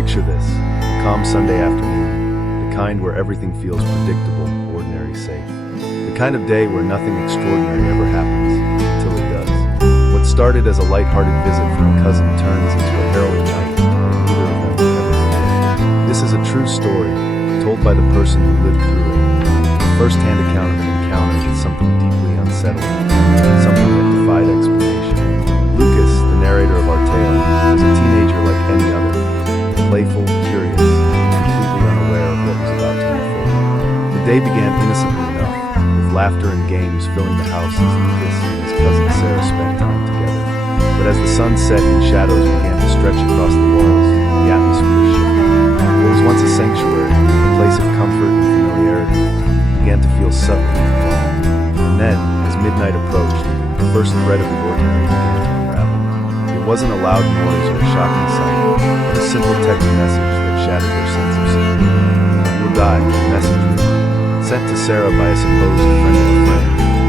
Picture this, a calm Sunday afternoon, the kind where everything feels predictable, ordinary, safe. The kind of day where nothing extraordinary ever happens, until it does. What started as a light-hearted visit from a cousin turns into a harrowing night that neither of them will ever forget. This is a true story, told by the person who lived through it. A first-hand account of an encounter with something deeply unsettling, something that defied explanation. Lucas, the narrator of our tale, was a teenager like any other, playful, curious, completely unaware of what was about to unfold. The day began innocently enough, with laughter and games filling the house as Lucas and his cousin Sarah spent time together. But as the sun set and shadows began to stretch across the walls, the atmosphere shifted. What was once a sanctuary, a place of comfort and familiarity, began to feel subtly wrong. And then, as midnight approached, the first thread of the ordinary began to unravel. It wasn't a loud noise or a shocking sight, but a simple text message that shattered their sense of security. "You will die," the message read. Sent to Sarah by a supposed friend of a friend,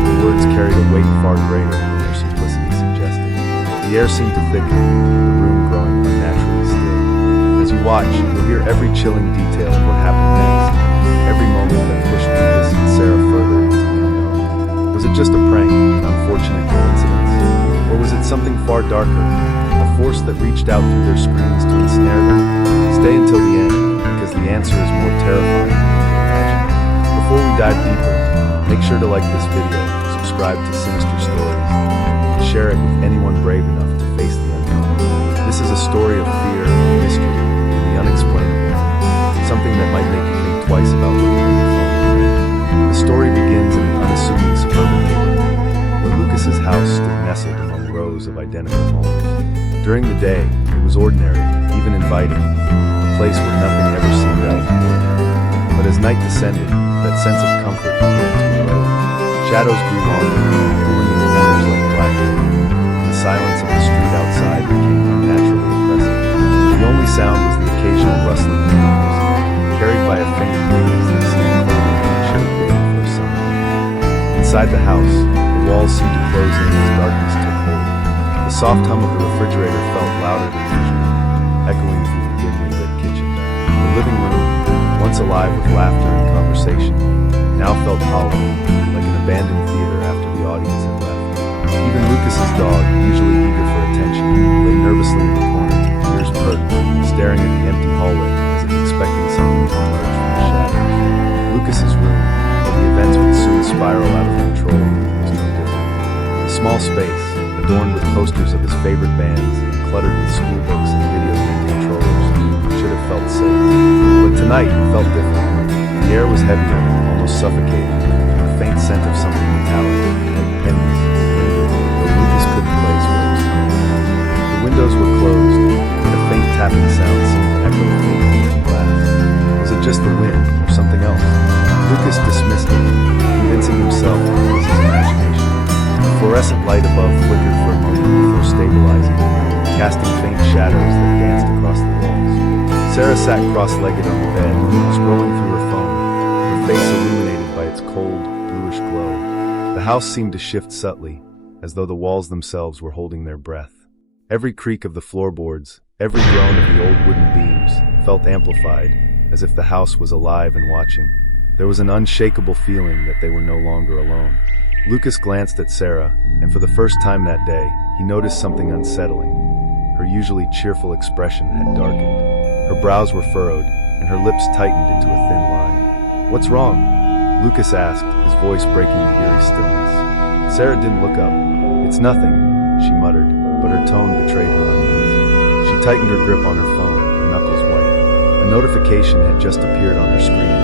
the words carried a weight far greater than their simplicity suggested. The air seemed to thicken, the room growing unnaturally still. As you watch, you'll hear every chilling detail of what happened next, every moment that pushed Lucas and Sarah further into the unknown. Was it just a prank, an unfortunate coincidence? Or was it something far darker, a force that reached out through their screens to ensnare them? Stay until the end, because the answer is more terrifying than you can imagine. Before we dive deeper, make sure to like this video, subscribe to Sinister Stories, and share it with anyone brave enough to face the unknown. This is a story of fear, mystery, and the unexplainable, something that might make you think twice about looking at your phone tonight. The story begins in an unassuming suburban neighborhood, where Lucas's house stood nestled among rows of identical homes. During the day, it was ordinary, even inviting, a place where nothing ever seemed out of the ordinary. But as night descended, that sense of comfort began to erode. Shadows grew longer, pooling in the corners like blackness, and the silence of the street outside became unnaturally oppressive. The only sound was the occasional rustling of leaves, carried by a faint breeze that seemed cold and chill, waiting for a sunrise. Inside the house, the walls seemed to close in as darkness took hold. The soft hum of the refrigerator felt louder than usual, echoing through the dimly lit kitchen. The living room, once alive with laughter and conversation, now felt hollow, like an abandoned theater after the audience had left. Even Lucas's dog, usually eager for attention, lay nervously in the corner, ears perked, staring at the empty hallway as if expecting something to emerge from the shadows. Lucas's room, where the events would soon spiral out of control, was no different. A small space, adorned with posters of his favorite bands and cluttered with school books and video game controllers, should have felt safe. But tonight it felt different. The air was heavier, almost suffocating, and a faint scent of something metallic, like pennies, lingered, though Lucas couldn't place where it was coming from. The windows were closed, and a faint tapping sound seemed to echo faintly in the glass. Was it just the wind, or something else? Lucas dismissed it, convincing himself that it was his imagination. The fluorescent light above flickered for a moment before stabilizing, casting faint shadows that danced across the walls. Sarah sat cross-legged on the bed, scrolling through her phone, her face illuminated by its cold, bluish glow. The house seemed to shift subtly, as though the walls themselves were holding their breath. Every creak of the floorboards, every groan of the old wooden beams, felt amplified, as if the house was alive and watching. There was an unshakable feeling that they were no longer alone. Lucas glanced at Sarah, and for the first time that day, he noticed something unsettling. Her usually cheerful expression had darkened. Her brows were furrowed, and her lips tightened into a thin line. "What's wrong?" Lucas asked, his voice breaking the eerie stillness. Sarah didn't look up. "It's nothing," she muttered, but her tone betrayed her unease. She tightened her grip on her phone, her knuckles white. A notification had just appeared on her screen,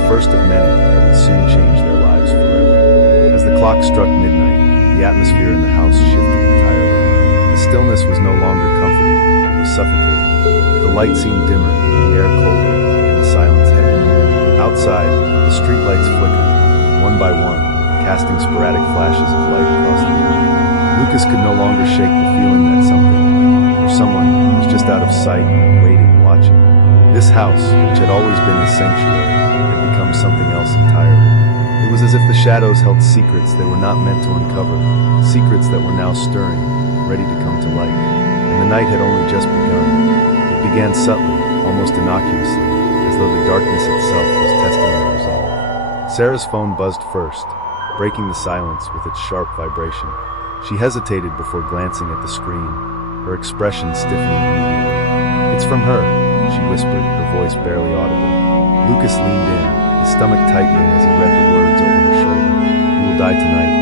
the first of many that would soon change their lives forever. As the clock struck midnight, the atmosphere in the house shifted entirely. The stillness was no longer comforting, it was suffocating. The light seemed dimmer, the air colder, and the silence heavier. Outside, the streetlights flickered, one by one, casting sporadic flashes of light across the room. Lucas could no longer shake the feeling that something, or someone, was just out of sight, waiting, watching. This house, which had always been his sanctuary, had become something else entirely. It was as if the shadows held secrets they were not meant to uncover, secrets that were now stirring, ready to come to light. And the night had only just begun. It began subtly, almost innocuously, as though the darkness itself was testing their resolve. Sarah's phone buzzed first, breaking the silence with its sharp vibration. She hesitated before glancing at the screen, her expression stiffening immediately. "It's from her," she whispered, her voice barely audible. Lucas leaned in, his stomach tightening as he read the words over her shoulder. "You will die tonight."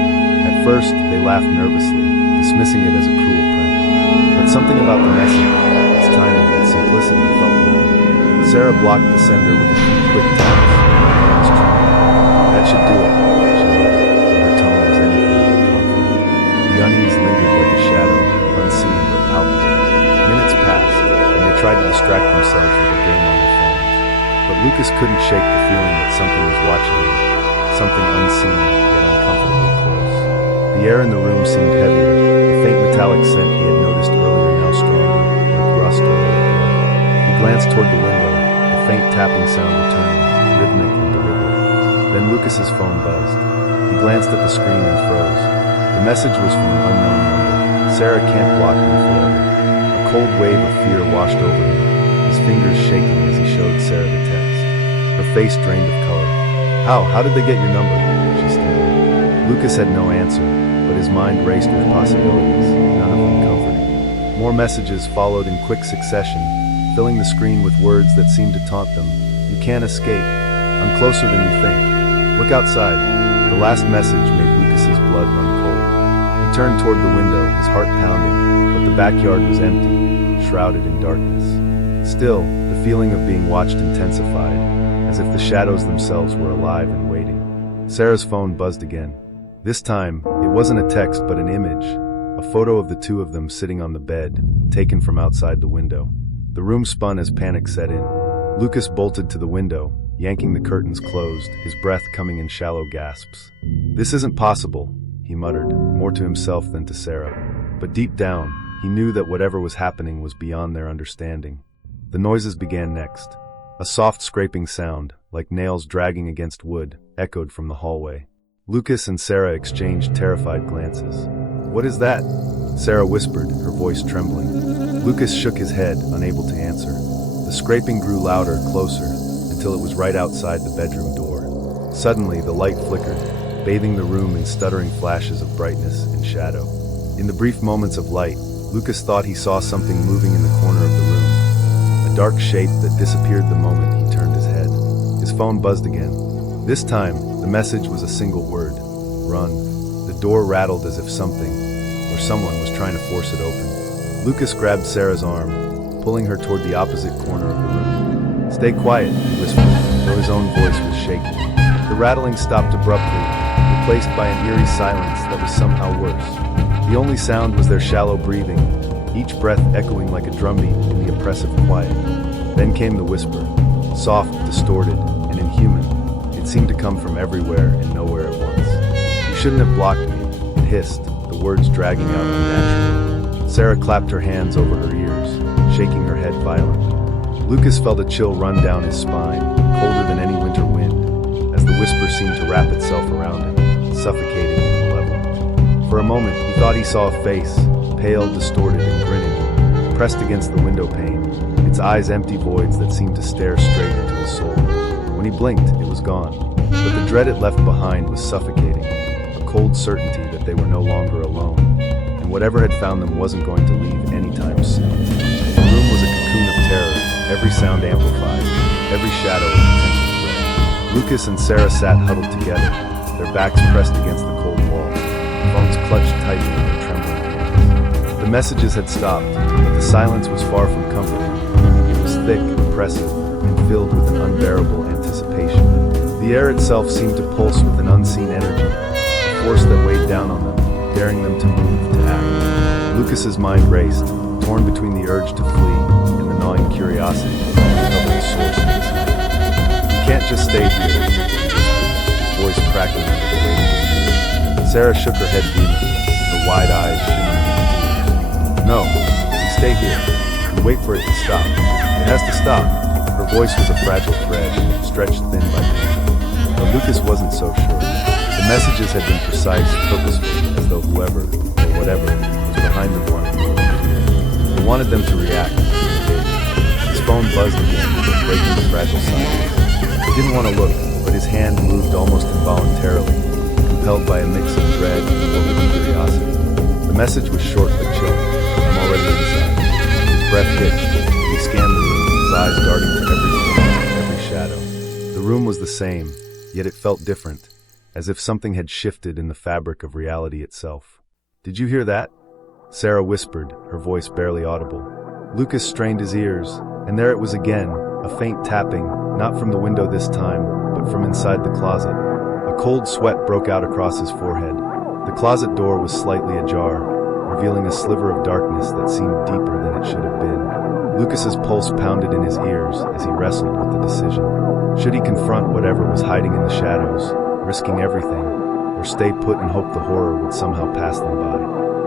At first, they laughed nervously, dismissing it as a cruel prank. But something about the message, its timing and simplicity felt wrong. Sarah blocked the sender with a few quick taps. Her hands trembled. "That should do it," she muttered, and her tone was anything but confident. The unease lingered like a shadow, unseen but palpable. Minutes passed, and they tried to distract themselves with a game on their phones. But Lucas couldn't shake the feeling that something was watching him, something unseen yet uncomfortably close. The air in the room seemed heavier, the faint metallic scent he had noticed earlier now stronger, like rust or old blood. He glanced toward the window, the faint tapping sound returning, rhythmic and deliberate. Then Lucas's phone buzzed. He glanced at the screen and froze. The message was from an unknown number. "Sarah can't block me forever." A cold wave of fear washed over him, his fingers shaking as he showed Sarah the text. Her face drained of color. How did they get your number?" she stammered. Lucas had no answer, but his mind raced with possibilities, none of them comforting. More messages followed in quick succession, filling the screen with words that seemed to taunt them. "You can't escape. I'm closer than you think. Look outside." The last message made Lucas's blood run cold. He turned toward the window, his heart pounding, but the backyard was empty, shrouded in darkness. Still, the feeling of being watched intensified, as if the shadows themselves were alive and waiting. Sarah's phone buzzed again. This time, it wasn't a text but an image, a photo of the two of them sitting on the bed, taken from outside the window. The room spun as panic set in. Lucas bolted to the window, yanking the curtains closed, his breath coming in shallow gasps. "This isn't possible," he muttered, more to himself than to Sarah. But deep down, he knew that whatever was happening was beyond their understanding. The noises began next. A soft scraping sound, like nails dragging against wood, echoed from the hallway. Lucas and Sarah exchanged terrified glances. "What is that?" Sarah whispered, her voice trembling. Lucas shook his head, unable to answer. The scraping grew louder, closer, until it was right outside the bedroom door. Suddenly, the light flickered, bathing the room in stuttering flashes of brightness and shadow. In the brief moments of light, Lucas thought he saw something moving in the corner of the room, a dark shape that disappeared the moment he turned his head. His phone buzzed again. This time, the message was a single word: run. The door rattled as if something, or someone, was trying to force it open. Lucas grabbed Sarah's arm, pulling her toward the opposite corner of the room. "Stay quiet," he whispered, though his own voice was shaking. The rattling stopped abruptly, replaced by an eerie silence that was somehow worse. The only sound was their shallow breathing, each breath echoing like a drumbeat in the oppressive quiet. Then came the whisper, soft, distorted, and inhuman. It seemed to come from everywhere and nowhere at once. "You shouldn't have blocked me," it hissed, the words dragging out unnaturally. Sarah clapped her hands over her ears, shaking her head violently. Lucas felt a chill run down his spine, colder than any winter wind, as the whisper seemed to wrap itself around him, suffocating and malevolent. For a moment, he thought he saw a face, pale, distorted, and grinning, pressed against the window pane, its eyes empty voids that seemed to stare straight into his soul. When he blinked, it was gone, but the dread it left behind was suffocating, a cold certainty that they were no longer alone, and whatever had found them wasn't going to leave anytime soon. The room was a cocoon of terror, every sound amplified, every shadow a potential threat. Lucas and Sarah sat huddled together, their backs pressed against the cold wall, phones clutched tightly in their trembling hands. The messages had stopped, but the silence was far from comforting. It was thick, oppressive, and filled with an unbearable anticipation. The air itself seemed to pulse with an unseen energy, a force that weighed down on them, daring them to move, to act. Lucas's mind raced, torn between the urge to flee and the gnawing curiosity to uncover the source of this night. "You can't just stay here," he whispered, his voice cracking under the weight of his fear. Sarah shook her head vehemently, her wide eyes shimmering. "No, you stay here. You wait for it to stop. It has to stop." Her voice was a fragile thread, stretched thin by pain. But Lucas wasn't so sure. The messages had been precise, purposeful, as though whoever, or whatever, was behind them wanted more than to hear. They wanted them to react, to engage. His phone buzzed again, breaking the fragile silence. He didn't want to look, but his hand moved almost involuntarily, compelled by a mix of dread and morbid curiosity. The message was short but chilling. I'm already inside. His breath hitched. He scanned the room, his eyes darting to every corner, every shadow. The room was the same, yet it felt different, as if something had shifted in the fabric of reality itself. "Did you hear that?" Sarah whispered, her voice barely audible. Lucas strained his ears, and there it was again, a faint tapping, not from the window this time, but from inside the closet. A cold sweat broke out across his forehead. The closet door was slightly ajar, revealing a sliver of darkness that seemed deeper than it should have been. Lucas's pulse pounded in his ears as he wrestled with the decision. Should he confront whatever was hiding in the shadows, risking everything, or stay put and hope the horror would somehow pass them by?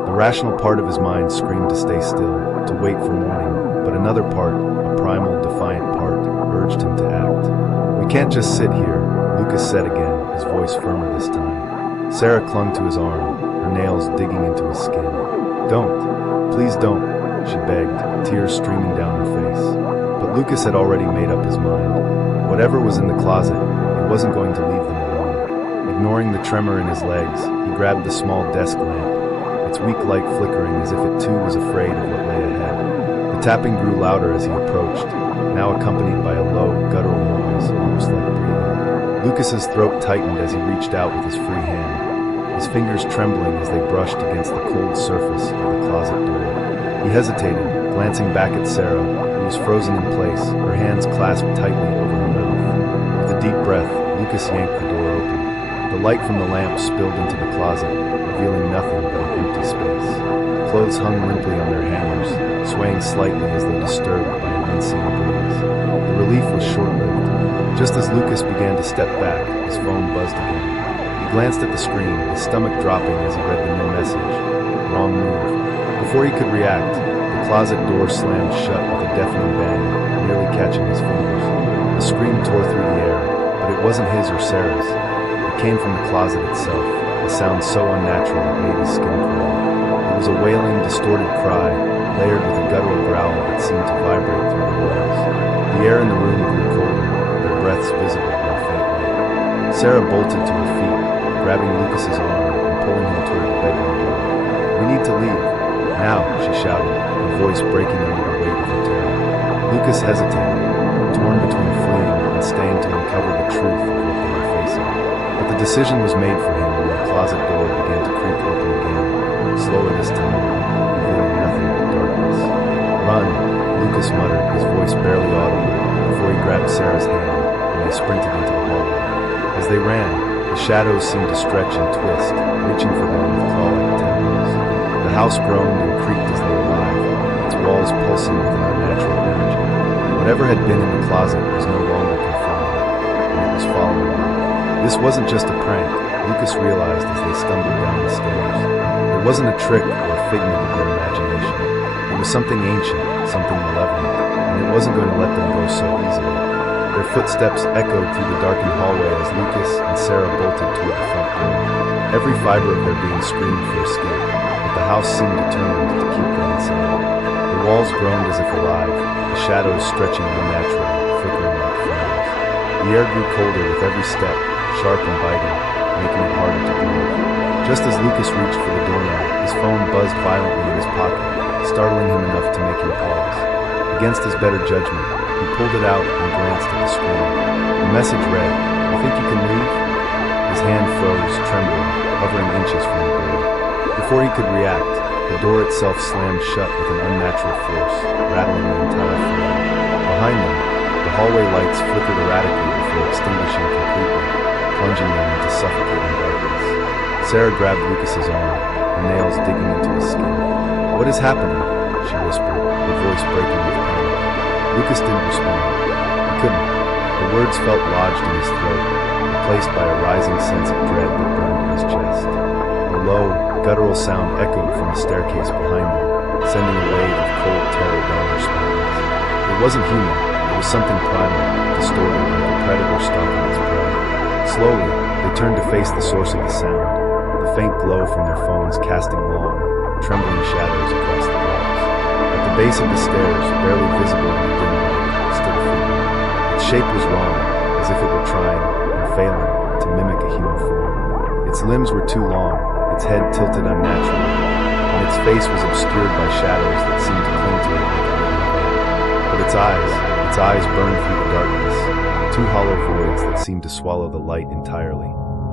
The rational part of his mind screamed to stay still, to wait for morning, but another part, a primal, defiant part, urged him to act. "We can't just sit here," Lucas said again, his voice firmer this time. Sarah clung to his arm, her nails digging into his skin. "Don't. Please don't," she begged, tears streaming down her face. But Lucas had already made up his mind. Whatever was in the closet, it wasn't going to leave them alone. Ignoring the tremor in his legs, he grabbed the small desk lamp, its weak light flickering as if it too was afraid of what lay ahead. The tapping grew louder as he approached, now accompanied by a low, guttural noise, almost like breathing. Lucas's throat tightened as he reached out with his free hand, his fingers trembling as they brushed against the cold surface of the closet door. He hesitated, glancing back at Sarah, who was frozen in place, her hands clasped tightly over her mouth. With a deep breath, Lucas yanked the door open. The light from the lamp spilled into the closet, revealing nothing but an empty space. Clothes hung limply on their hangers, swaying slightly as though disturbed by an unseen breeze. The relief was short-lived. Just as Lucas began to step back, his phone buzzed again. He glanced at the screen, his stomach dropping as he read the new message. Wrong move. Before he could react, the closet door slammed shut with a deafening bang, nearly catching his fingers. A scream tore through the air, but it wasn't his or Sarah's. It came from the closet itself, a sound so unnatural it made his skin crawl. It was a wailing, distorted cry, layered with a guttural growl that seemed to vibrate through the walls. The air in the room grew colder, their breaths visible in a faint light. Sarah bolted to her feet, grabbing Lucas's arm and pulling him toward the bedroom door. "We need to leave. Now," she shouted, her voice breaking under the weight of her terror. Lucas hesitated, torn between fleeing and staying to uncover the truth of what they were facing. But the decision was made for him when the closet door began to creak open again, slower this time, revealing nothing but darkness. "Run," Lucas muttered, his voice barely audible, before he grabbed Sarah's hand, and they sprinted into the hallway. As they ran, the shadows seemed to stretch and twist, reaching for them with claw-like tendrils. The house groaned and creaked as though alive, its walls pulsing with an unnatural energy. Whatever had been in the closet was no longer confined, and it was following them. This wasn't just a prank, Lucas realized as they stumbled down the stairs. It wasn't a trick or a figment of their imagination. It was something ancient, something malevolent, and it wasn't going to let them go so easily. Their footsteps echoed through the darkened hallway as Lucas and Sarah bolted toward the front door. Every fiber of their being screamed for escape, but the house seemed determined to keep them inside. The walls groaned as if alive, the shadows stretching unnaturally, flickering like flames. The air grew colder with every step, sharp and biting, making it harder to breathe. Just as Lucas reached for the doorknob, his phone buzzed violently in his pocket, startling him enough to make him pause. Against his better judgment, he pulled it out and glanced at the screen. The message read, "You think you can leave?" His hand froze, trembling, hovering inches from the door. Before he could react, the door itself slammed shut with an unnatural force, rattling the entire floor. Behind them, the hallway lights flickered erratically before extinguishing completely, plunging them into suffocating darkness. Sarah grabbed Lucas's arm, her nails digging into his skin. "What is happening?" she whispered, her voice breaking with panic. Lucas didn't respond. He couldn't. The words felt lodged in his throat, replaced by a rising sense of dread that burned in his chest. A low, guttural sound echoed from the staircase behind them, sending a wave of cold terror down their spines. It wasn't human. It was something primal, distorted like a predator stalking its prey. Slowly, they turned to face the source of the sound, the faint glow from their phones casting long, trembling shadows across the walls. At the base of the stairs, barely visible in the dim light, shape was wrong, as if it were trying, and failing, to mimic a human form. Its limbs were too long, its head tilted unnaturally, and its face was obscured by shadows that seemed to cling to it like a living veil. But its eyes burned through the darkness, two hollow voids that seemed to swallow the light entirely.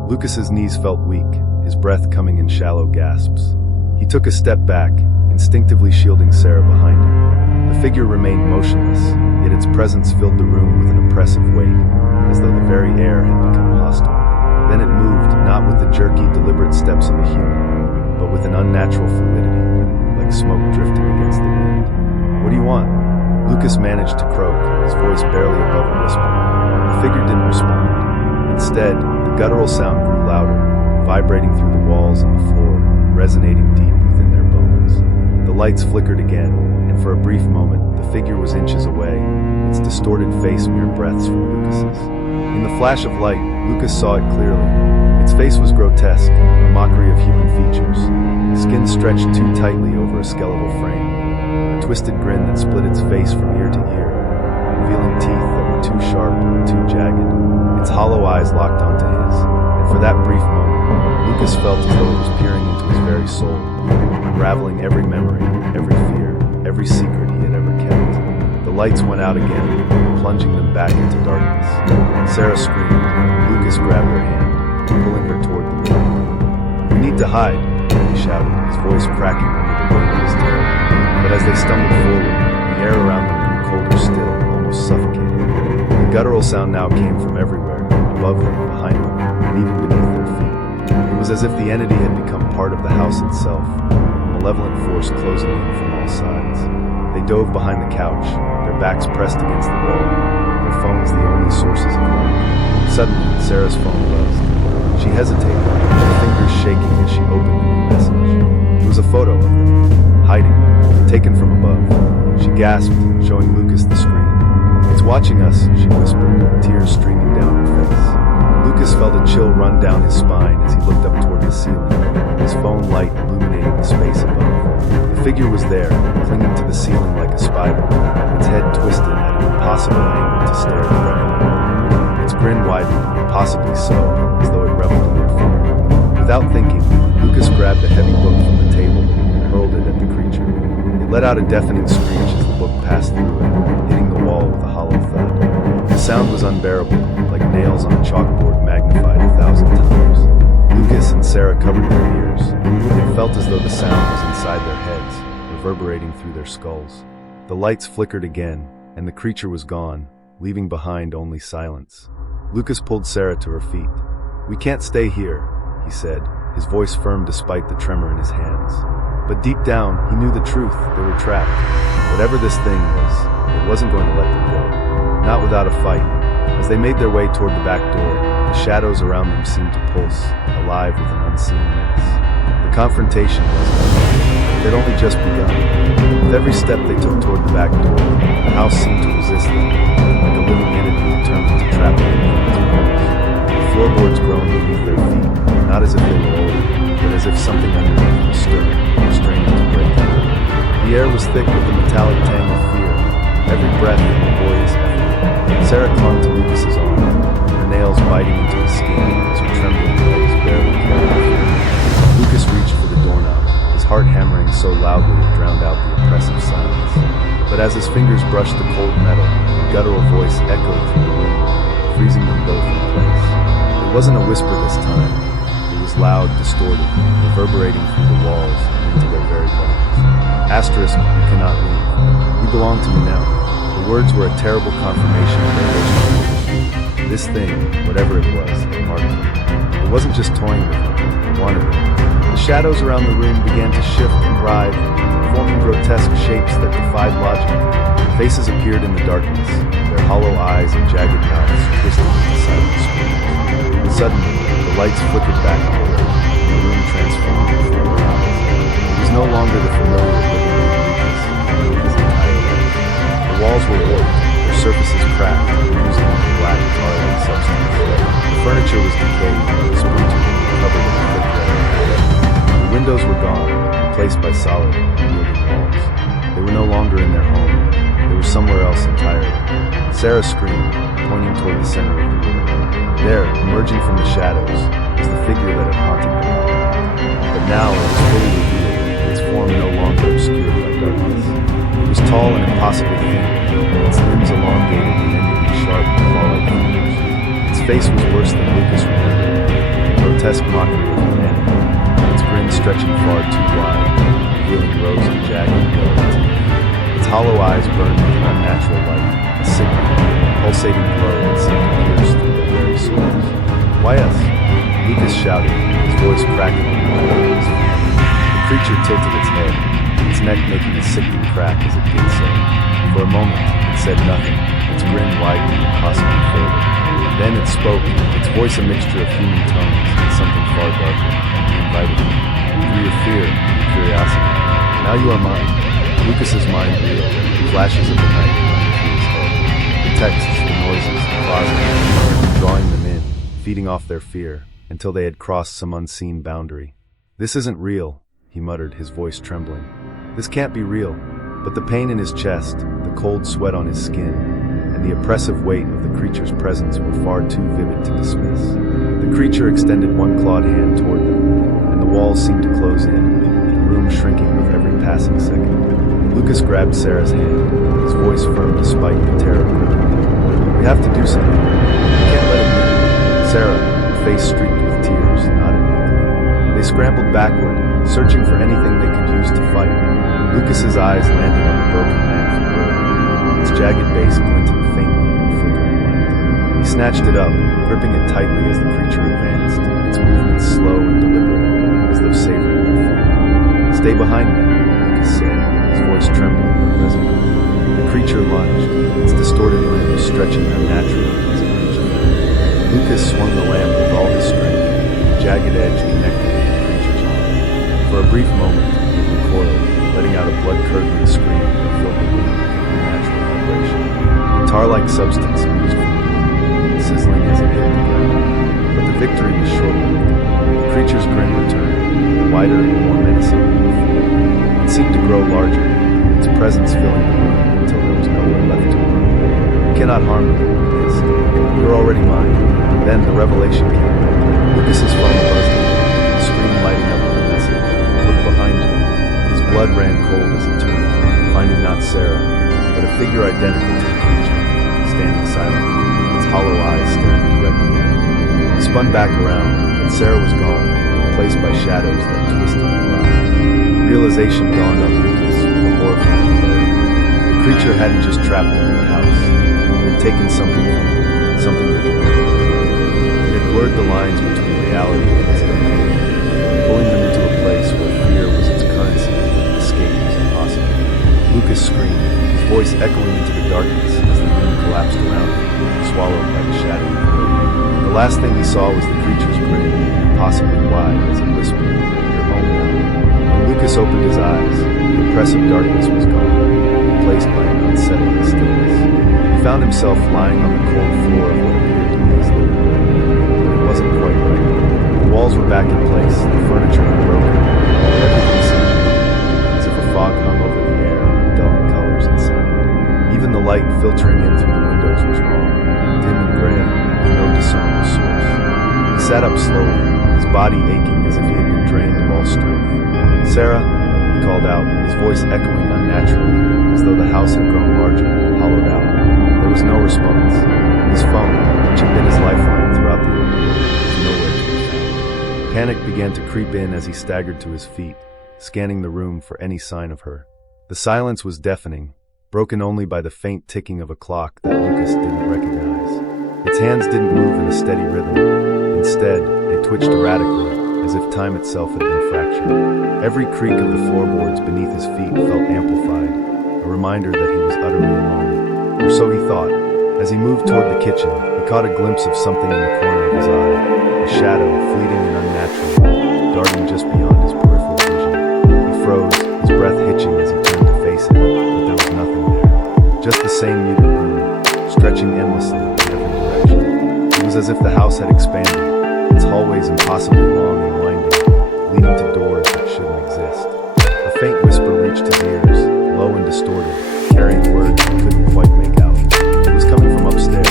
Lucas's knees felt weak, his breath coming in shallow gasps. He took a step back, instinctively shielding Sarah behind him. The figure remained motionless, yet its presence filled the room with an oppressive weight, as though the very air had become hostile. Then it moved, not with the jerky, deliberate steps of a human, but with an unnatural fluidity, like smoke drifting against the wind. "What do you want?" Lucas managed to croak, his voice barely above a whisper. The figure didn't respond. Instead, the guttural sound grew louder, vibrating through the walls and the floor, resonating deep within their bones. The lights flickered again, and for a brief moment, the figure was inches away, its distorted face mere breaths from Lucas's. In the flash of light, Lucas saw it clearly. Its face was grotesque, a mockery of human features. Skin stretched too tightly over a skeletal frame, a twisted grin that split its face from ear to ear, revealing teeth that were too sharp and too jagged. Its hollow eyes locked onto his, and for that brief moment, Lucas felt as though it was peering into his very soul, unraveling every memory, every fear, every secret he had ever kept. The lights went out again, plunging them back into darkness. Sarah screamed. Lucas grabbed her hand, pulling her toward the living. "We need to hide," he shouted, his voice cracking under the weight of his terror. But as they stumbled forward, the air around them grew colder still, almost suffocating. The guttural sound now came from everywhere, above them, behind them, and even beneath their feet. It was as if the entity had become part of the house itself, a malevolent force closing in from all sides. They dove behind the couch, their backs pressed against the wall, their phones the only sources of light. Suddenly, Sarah's phone buzzed. She hesitated, her fingers shaking as she opened a new message. It was a photo of them, hiding, taken from above. She gasped, showing Lucas the screen. "It's watching us," she whispered, tears streaming down her face. Lucas felt a chill run down his spine as he looked up toward the ceiling, his phone light illuminating the space above. The figure was there, clinging to the ceiling like a spider, its head twisted at an impossible angle to stare directly. Its grin widened, impossibly so, as though it reveled in their fear. Without thinking, Lucas grabbed a heavy book from the table and hurled it at the creature. It let out a deafening screech as the book passed through it, hitting the wall with a hollow thud. The sound was unbearable, like nails on a chalkboard magnified 1,000 times. Lucas and Sarah covered their ears. It felt as though the sound was inside their heads, reverberating through their skulls. The lights flickered again, and the creature was gone, leaving behind only silence. Lucas pulled Sarah to her feet. "We can't stay here," he said, his voice firm despite the tremor in his hands. But deep down, he knew the truth. They were trapped. Whatever this thing was, it wasn't going to let them go. Not without a fight. As they made their way toward the back door, the shadows around them seemed to pulse, alive with an unseen menace. The confrontation it had only just begun. With every step they took toward the back door, the house seemed to resist them, like a living entity determined to trap them in its walls. The floorboards groaned beneath their feet, not as if they were old, but as if something underneath was stirring, straining to break them. The air was thick with the metallic tang of fear, every breath a laborious effort. Sarah clung to Lucas's arm, her nails biting into his skin as her trembling legs barely carried her fear. Lucas reached for the doorknob, his heart hammering so loudly it drowned out the oppressive silence. But as his fingers brushed the cold metal, a guttural voice echoed through the room, freezing them both in place. It wasn't a whisper this time. It was loud, distorted, reverberating through the walls and into their very bones. Asterisk, you cannot leave. You belong to me now. The words were a terrible confirmation of their relationship. This thing, whatever it was, had marked them. It wasn't just toying with them, it wanted them. The shadows around the room began to shift and writhe, forming grotesque shapes that defied logic. Faces appeared in the darkness, their hollow eyes and jagged mouths twisted into silent screams. Suddenly, the lights flickered back and forth, and the room transformed before their eyes. It was no longer the familiar living room Lucas entirely. The walls were warped, their surfaces cracked, oozing with black, tar-like substance. The furniture was decayed, splintered, and covered in a thick red. The windows were gone, replaced by solid, unyielding walls. They were no longer in their home. They were somewhere else entirely. Sarah screamed, pointing toward the center of the room. There, emerging from the shadows, was the figure that had haunted them all. But now it was fully revealed, its form no longer obscured by darkness. It was tall and impossibly thin, its limbs elongated and ended in sharp, claw-like fingers. Its face was worse than Lucas remembered, a grotesque mockery of humanity, its grin stretching far too wide, revealing rows of jagged yellow teeth. Its hollow eyes burned with an unnatural light, a sickening, pulsating glow that seemed to pierce through their very souls. "Why us?" Lucas shouted, his voice cracking on the floor of his feet. The creature tilted its head, its neck making a sickening crack as it did so. For a moment, it said nothing, its grin widening impossibly further. Then it spoke, its voice a mixture of human tones and something far darker. It invited me. Through your fear and curiosity. Now you are mine. Lucas's mind reeled, flashes of the night running through his head. The texts, the noises, the closet, drawing them in, feeding off their fear, until they had crossed some unseen boundary. "This isn't real," he muttered, his voice trembling. "This can't be real." But the pain in his chest, the cold sweat on his skin, and the oppressive weight of the creature's presence were far too vivid to dismiss. The creature extended one clawed hand toward them, and the walls seemed to close in, the room shrinking with every passing second. Lucas grabbed Sarah's hand, his voice firm despite the terror gripping him. "We have to do something. We can't let it be." Sarah, her face streaked with tears, nodded weakly. They scrambled backward, searching for anything they could use to fight. Lucas's eyes landed on the broken lamp from earlier, its jagged base glinting faintly in the flickering light. He snatched it up, gripping it tightly as the creature advanced, its movements slow and deliberate, as though savoring their fear. "Stay behind me," Lucas said, his voice trembling but resonant. The creature lunged, its distorted limbs stretching unnaturally as it reached them. Lucas swung the lamp with all his strength, the jagged edge connecting with the creature's arm. For a brief moment, it recoiled, letting out a blood-curdling scream that filled the room with an unnatural vibration. The tar-like substance oozed from the wound, sizzling as it hit the ground. But the victory was short-lived. The creature's grin returned, wider and more menacing than before. It seemed to grow larger, its presence filling the room until there was nowhere left to run. "You cannot harm me," it hissed. "You're already mine." Then the revelation came. Lucas's phone buzzed, the screen lighting up with a message. "Look behind you." His blood ran cold as he turned, finding not Sarah, but a figure identical to the creature, standing silently, its hollow eyes staring directly at him. He spun back around, but Sarah was gone, replaced by shadows that twisted and writhed. Realization dawned on Lucas with a horrifying clarity. The creature hadn't just trapped them in the house, it had taken something from them, something they could never reclaim. It had blurred the lines between reality and its domain, pulling them into a place where fear was its currency and escape was impossible. Lucas screamed, his voice echoing into the darkness as the room collapsed around him, swallowed by the shadowy void. The last thing he saw was the creature's grin, impossibly wide as it whispered, "You're home now." When Lucas opened his eyes, the oppressive darkness was gone, replaced by an unsettling stillness. He found himself lying on the cold floor of what appeared to be his living room, but it wasn't quite right. The walls were back in place, the furniture unbroken, but everything seemed muted, as if a fog hung over the air, dulling colors and sound. Even the light filtering in through the windows was wrong, dim and gray, with no discernible source. He sat up slowly, his body aching as if he had been drained of all strength. "Sarah," he called out, his voice echoing unnaturally, as though the house had grown larger, hollowed out. There was no response. His phone, which had been his lifeline throughout the ordeal, was nowhere to be found. Panic began to creep in as he staggered to his feet, scanning the room for any sign of her. The silence was deafening, broken only by the faint ticking of a clock that Lucas didn't recognize. Its hands didn't move in a steady rhythm. Instead, they twitched erratically, as if time itself had been fractured. Every creak of the floorboards beneath his feet felt amplified, a reminder that he was utterly alone. Or so he thought. As he moved toward the kitchen, he caught a glimpse of something in the corner of his eye, a shadow, fleeting and unnatural, darting just beyond his peripheral vision. He froze, his breath hitching as he turned to face it, but there was nothing there. Just the same muted room, stretching endlessly in every direction. It was as if the house had expanded, its hallways impossibly long and winding, leading to doors that shouldn't exist. A faint whisper reached his ears, low and distorted, carrying words he couldn't quite make out. It was coming from upstairs.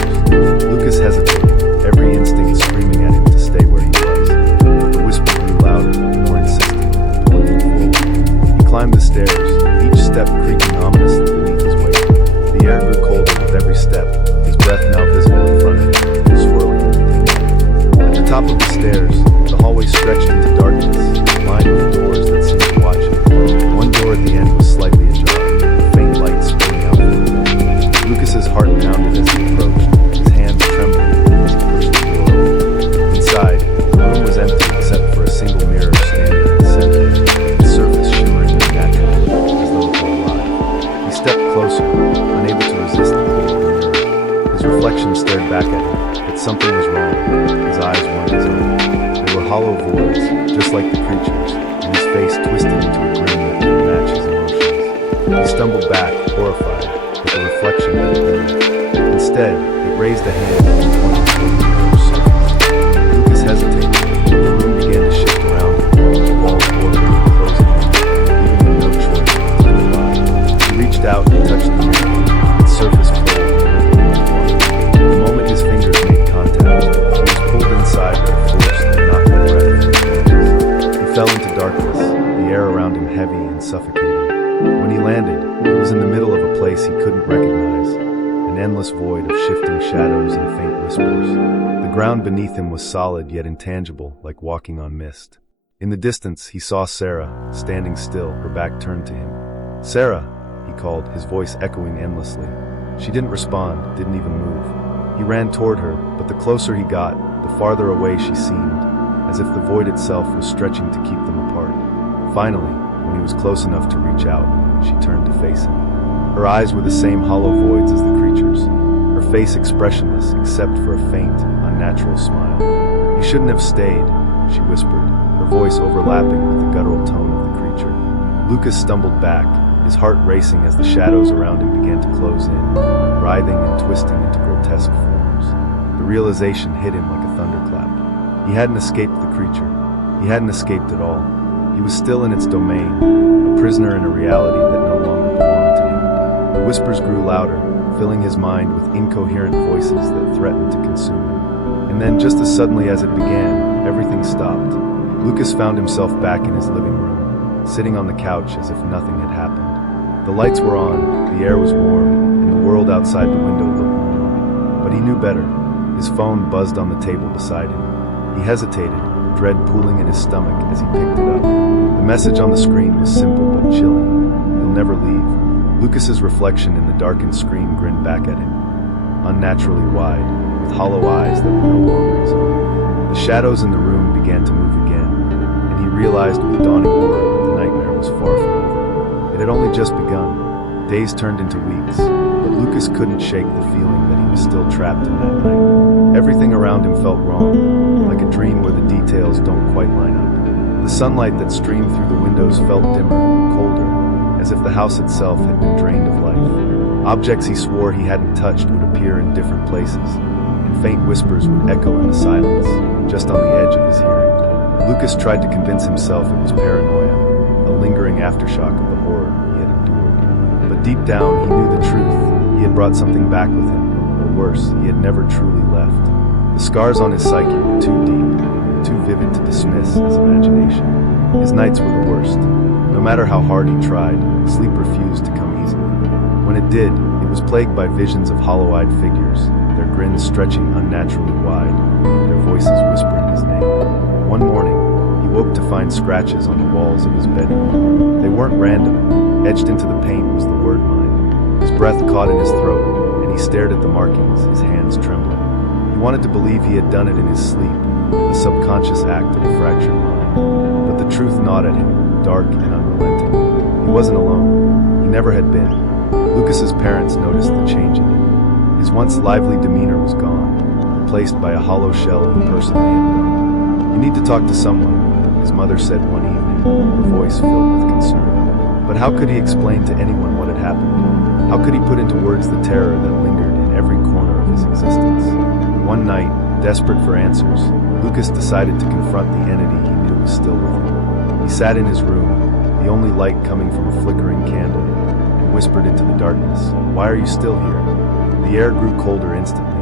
Lucas hesitated, every instinct screaming at him to stay where he was. But the whisper grew louder, more insistent, pulling him forward. He climbed the stairs, each step creaking ominously beneath his weight. The air grew colder with every step, his breath now visible in front of him, swirling in the dim light. At the top of the stairs, the hallway stretched into darkness, lined with doors that seemed to watch him. One door at the end was slightly ajar, a faint light spilling out from the wall. Lucas's heart pounded as he approached, his hands trembling as he pushed the door open. Inside, the room was empty except for a single mirror standing in the center, its surface shimmering unnaturally, as though it were alive. He stepped closer, unable to resist the pull of the mirror. His reflection stared back at him, but something was wrong. His eyes weren't his own. They were hollow voids, just like the creatures, and his face twisted into a grin that didn't match his emotions. He stumbled back, horrified, but the reflection didn't move. Instead, it raised a hand and pointed toward the mirror's surface. Lucas hesitated. The room began to shift around him, the walls orbing and closing in, leaving him no choice but to comply. He reached out and touched the mirror, its surface cold and rippling with water. The moment his fingers made contact, he was pulled inside by a force that knocked the breath from his lungs. He fell into darkness, the air around him heavy and suffocating. When he landed, it was in the middle of a place he couldn't recognize, an endless void of shifting shadows and faint whispers. The ground beneath him was solid yet intangible, like walking on mist. In the distance, he saw Sarah, standing still, her back turned to him. "Sarah," he called, his voice echoing endlessly. She didn't respond, didn't even move. He ran toward her, but the closer he got, the farther away she seemed, as if the void itself was stretching to keep them apart. Finally, when he was close enough to reach out, she turned to face him. Her eyes were the same hollow voids as the creatures, her face expressionless except for a faint, unnatural smile. "You shouldn't have stayed," she whispered, her voice overlapping with the guttural tone of the creature. Lucas stumbled back, his heart racing as the shadows around him began to close in, writhing and twisting into grotesque forms. The realization hit him like a thunderclap. He hadn't escaped the creature. He hadn't escaped at all. He was still in its domain, a prisoner in a reality that no longer belonged to him. The whispers grew louder, filling his mind with incoherent voices that threatened to consume him. And then, just as suddenly as it began, everything stopped. Lucas found himself back in his living room, sitting on the couch as if nothing had happened. The lights were on, the air was warm, and the world outside the window looked normal. But he knew better. His phone buzzed on the table beside him. He hesitated, dread pooling in his stomach as he picked it up. The message on the screen was simple but chilling. "You'll never leave." Lucas's reflection in the darkened screen grinned back at him, unnaturally wide, with hollow eyes that were no longer his own. The shadows in the room began to move again, and he realized with dawning horror that the nightmare was far from over. It had only just begun. Days turned into weeks, but Lucas couldn't shake the feeling that he was still trapped in that night. Everything around him felt wrong, like a dream where the details don't quite line up. The sunlight that streamed through the windows felt dimmer, colder, as if the house itself had been drained of life. Objects he swore he hadn't touched would appear in different places, and faint whispers would echo in the silence, just on the edge of his hearing. Lucas tried to convince himself it was paranoia, a lingering aftershock of the horror he had endured. But deep down, he knew the truth. He had brought something back with him, or worse, he had never truly left. The scars on his psyche were too deep, too vivid to dismiss his imagination. His nights were the worst. No matter how hard he tried, sleep refused to come easily. When it did, it was plagued by visions of hollow-eyed figures, their grins stretching unnaturally wide, their voices whispering his name. One morning, he woke to find scratches on the walls of his bedroom. They weren't random. Etched into the paint was the word "mine." His breath caught in his throat, and he stared at the markings, his hands trembling. He wanted to believe he had done it in his sleep, the subconscious act of a fractured mind. But the truth gnawed at him, dark and unrelenting. He wasn't alone. He never had been. Lucas's parents noticed the change in him. His once lively demeanor was gone, replaced by a hollow shell of the person they had known. "You need to talk to someone," his mother said one evening, her voice filled with concern. But how could he explain to anyone what had happened? How could he put into words the terror that lingered in every corner of his existence? One night, desperate for answers, Lucas decided to confront the entity he knew was still with him. He sat in his room, the only light coming from a flickering candle, and whispered into the darkness, "Why are you still here?" The air grew colder instantly,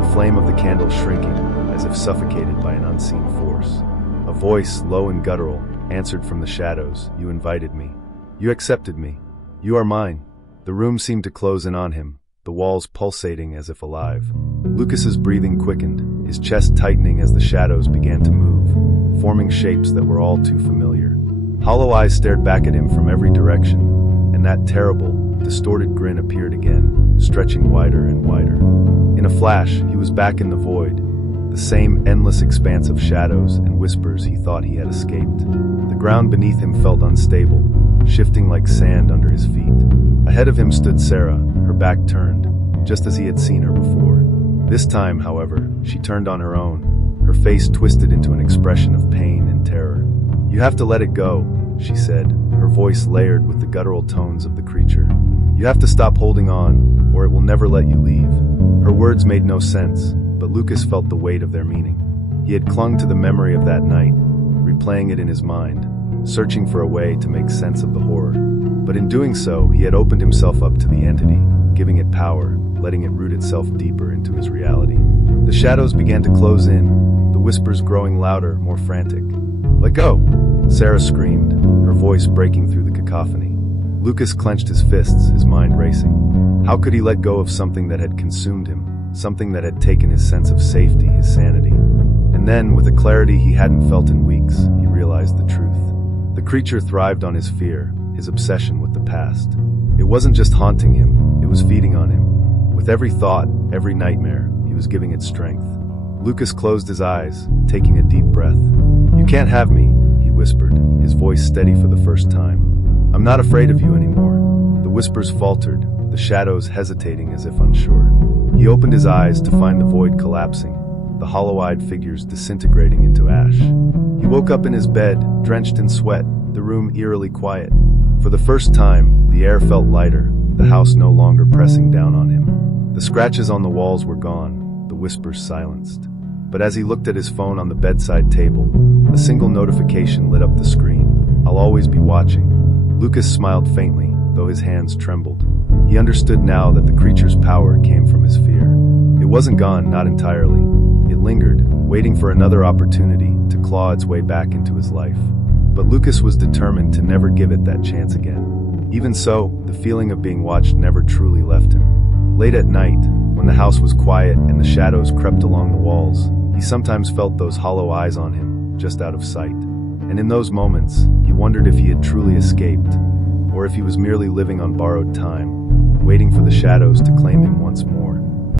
the flame of the candle shrinking, as if suffocated by an unseen force. A voice, low and guttural, answered from the shadows, "You invited me. You accepted me. You are mine." The room seemed to close in on him, the walls pulsating as if alive. Lucas's breathing quickened, his chest tightening as the shadows began to move, forming shapes that were all too familiar. Hollow eyes stared back at him from every direction, and that terrible, distorted grin appeared again, stretching wider and wider. In a flash, he was back in the void, the same endless expanse of shadows and whispers he thought he had escaped. The ground beneath him felt unstable, shifting like sand under his feet. Ahead of him stood Sarah, her back turned, just as he had seen her before. This time, however, she turned on her own, her face twisted into an expression of pain and terror. "You have to let it go," she said, her voice layered with the guttural tones of the creature. "You have to stop holding on, or it will never let you leave." Her words made no sense, but Lucas felt the weight of their meaning. He had clung to the memory of that night, replaying it in his mind, searching for a way to make sense of the horror. But in doing so, he had opened himself up to the entity, giving it power, letting it root itself deeper into his reality. The shadows began to close in, the whispers growing louder, more frantic. "Let go!" Sarah screamed, her voice breaking through the cacophony. Lucas clenched his fists, his mind racing. How could he let go of something that had consumed him, something that had taken his sense of safety, his sanity? And then, with a clarity he hadn't felt in weeks, he realized the truth. The creature thrived on his fear, his obsession with the past. It wasn't just haunting him, it was feeding on him. With every thought, every nightmare, he was giving it strength. Lucas closed his eyes, taking a deep breath. "You can't have me," he whispered, his voice steady for the first time. "I'm not afraid of you anymore." The whispers faltered, the shadows hesitating as if unsure. He opened his eyes to find the void collapsing, the hollow-eyed figures disintegrating into ash. He woke up in his bed, drenched in sweat, the room eerily quiet. For the first time, the air felt lighter, the house no longer pressing down on him. The scratches on the walls were gone, the whispers silenced. But as he looked at his phone on the bedside table, a single notification lit up the screen. "I'll always be watching." Lucas smiled faintly, though his hands trembled. He understood now that the creature's power came from his fear. It wasn't gone, not entirely. It lingered, waiting for another opportunity to claw its way back into his life. But Lucas was determined to never give it that chance again. Even so, the feeling of being watched never truly left him. Late at night, when the house was quiet and the shadows crept along the walls, he sometimes felt those hollow eyes on him, just out of sight. And in those moments, he wondered if he had truly escaped, or if he was merely living on borrowed time, waiting for the shadows to claim him once more.